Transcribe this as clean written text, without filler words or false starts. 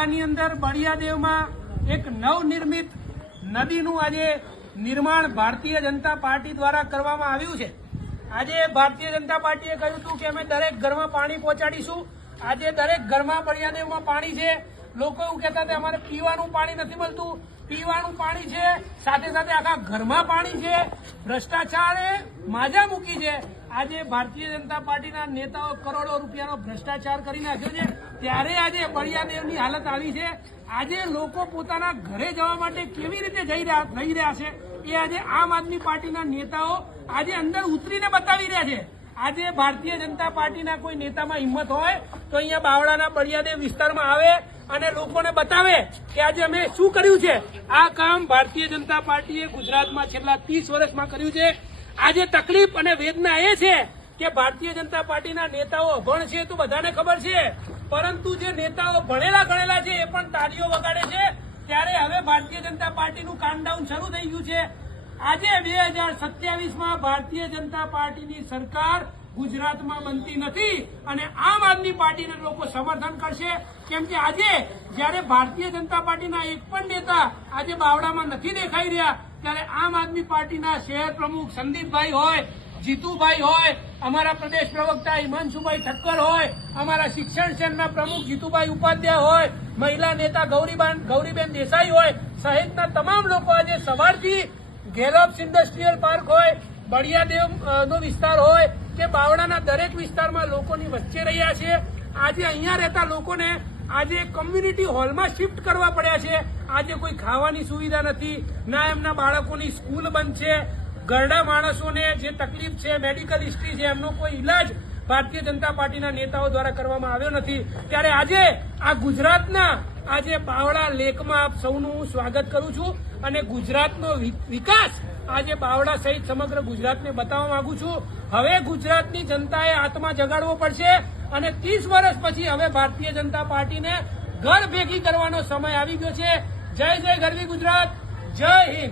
બાવળાની અંદર બળિયાદેવમાં એક નવનિર્મિત નદીનું આજે નિર્માણ ભારતીય જનતા પાર્ટી દ્વારા કરવામાં આવ્યું છે। આજે ભારતીય જનતા પાર્ટીએ કહ્યું હતું કે અમે દરેક ઘરમાં પાણી પહોંચાડીશું। આજે દરેક ઘરમાં બળિયાદેવમાં પાણી છે। લોકો એવું કહેતા હતા અમારે પીવાનું પાણી નથી મળતું, પીવાનું પાણી છે, સાથે સાથે આખા ઘરમાં પાણી છે। ભ્રષ્ટાચારે માજા મૂકી છે। આજે ભારતીય જનતા પાર્ટીના નેતાઓ કરોડો રૂપિયાનો ભ્રષ્ટાચાર કરી નાખ્યો છે, ત્યારે આજે બળિયાદેવની હાલત આવી છે। આજે લોકો પોતાના ઘરે જવા માટે કેવી રીતે જઈ રહ્યા છે એ આજે આમ આદમી પાર્ટીના નેતાઓ આજે અંદર ઉતરીને બતાવી રહ્યા છે। આજે ભારતીય જનતા પાર્ટીના કોઈ નેતામાં હિંમત હોય તો અહીંયા બાવળાના બળિયાદેવ વિસ્તારમાં આવે અને લોકોને બતાવે કે આજે અમે શું કર્યું છે। આ કામ ભારતીય જનતા પાર્ટીએ ગુજરાતમાં છેલ્લા 30 વર્ષમાં કર્યું છે। આજે તકલીફ અને વેદના એ છે કે ભારતીય જનતા પાર્ટીના નેતાઓ અભણ છે તો બધાને ખબર છે, પરંતુ જે નેતાઓ ભણેલા ગણેલા છે એ પણ તાળીઓ વગાડે છે। ત્યારે હવે ભારતીય જનતા પાર્ટીનું કામડાઉન શરૂ થઈ ગયું છે। આજે 2027માં ભારતીય જનતા પાર્ટીની સરકાર ગુજરાતમાં બનતી નથી અને આમ આદમી પાર્ટીને લોકો સમર્થન કરશે, કેમ કે આજે જયારે ભારતીય જનતા પાર્ટીના એક પણ નેતા આજે બાવળામાં નથી દેખાઈ રહ્યા, ત્યારે આમ આદમી પાર્ટીના શહેર પ્રમુખ સંદીપભાઈ હોય, જીતુભાઈ હોય, અમારા પ્રદેશ પ્રવક્તા હિમાંશુભાઈ ઠક્કર હોય, અમારા શિક્ષણ સેલના પ્રમુખ જીતુભાઈ ઉપાધ્યાય હોય, મહિલા નેતા ગૌરીબેન દેસાઈ હોય સહિતના તમામ લોકો આજે સવારથી ગેલોપ્સ ઇન્ડસ્ટ્રીયલ પાર્ક હોય, બળિયાદેવનો વિસ્તાર હોય કે બાવળાના દરેક વિસ્તારમાં લોકોની વચ્ચે રહ્યા છે। આજે અહીંયા રહેતા લોકોને આજે કમ્યુનિટી હોલમાં શિફ્ટ કરવા પડ્યા છે। આજે કોઈ ખાવાની સુવિધા નથી, ના એમના બાળકોની સ્કૂલ બંધ છે, ઘરડા માણસોને જે તકલીફ છે, મેડિકલ હિસ્ટ્રી છે, એમનો કોઈ ઇલાજ ભારતીય જનતા પાર્ટીના નેતાઓ દ્વારા કરવામાં આવ્યો નથી। ત્યારે આજે આ ગુજરાતના આજે બાવળા લેકમાં આપ સૌનું હું સ્વાગત કરું છું અને ગુજરાતનો વિકાસ આજે બાવળા સહિત સમગ્ર ગુજરાતને બતાવવા માંગુ છું। હવે ગુજરાતની જનતાએ આત્મા જગાડવો પડશે અને 30 વર્ષ પછી હવે ભારતીય જનતા પાર્ટીને ઘર ભેગી કરવાનો સમય આવી ગયો છે। જય જય ગરવી ગુજરાત, જય હિન્દ।